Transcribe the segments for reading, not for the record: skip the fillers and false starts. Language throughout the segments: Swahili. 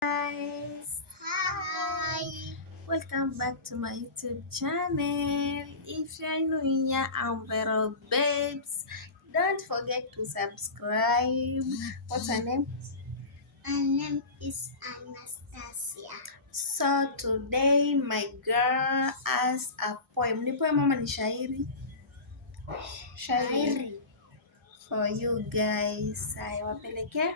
Guys, Hi. welcome back to my YouTube channel. If you are new here, I'm Vero Babes. Don't forget to subscribe. What's her name? My name is Anastasia. So today my girl has a poem. Ni poem ama ni shairi? Shairi. For you guys. Haya, wapelekea.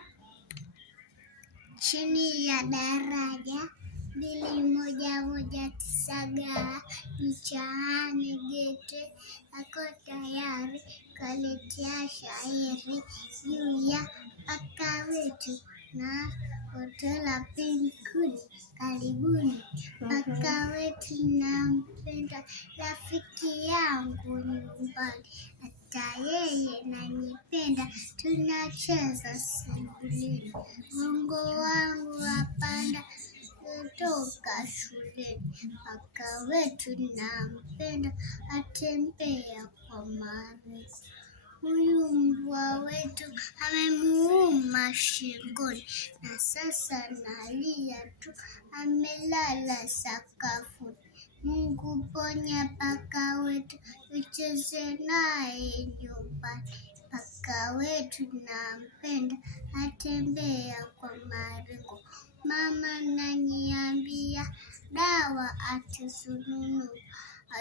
Chini ya daraja 211 mchaani gete ako tayari kaletea shairi juu ya paka wetu na wote la mbinguni. Karibuni paka wetu, nampenda rafiki yangu nyumbani, hata yeye nanipenda, tunacheza sebuleni. Mungu wangu wapanda kutoka shuleni, paka wetu nampenda, atembea kwa marefu. Huyu mbwa wetu amemuuma shingoni, na sasa nalia tu, amelala sakafuni. Mungu ponya paka wetu, tucheze naye nyumbani. Paka wetu nampenda, atembea kwa maringo. Mama naniambia dawa atisununu,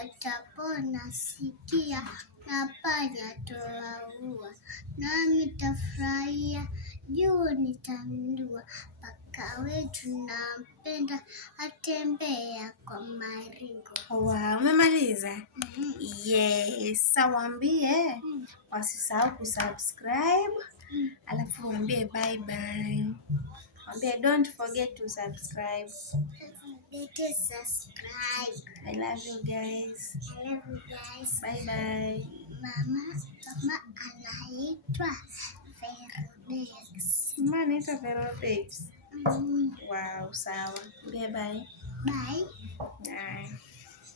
atapona sikia, na panya toaua. Nami tafurahia juu nitamjua, paka wetu nampenda, atembea kwa maringo. Wow, umemaliza? Yes, sa waambie wasisahau kusubscribe, alafu waambie bye bye. Waambie don't forget to subscribe. Don't forget to subscribe. I love you guys. I love you guys. Bye bye. Mama anaitwa Vero Babes. Mama anaitwa Vero Babes. Wow, sawa. Bye bye. Bye. Bye.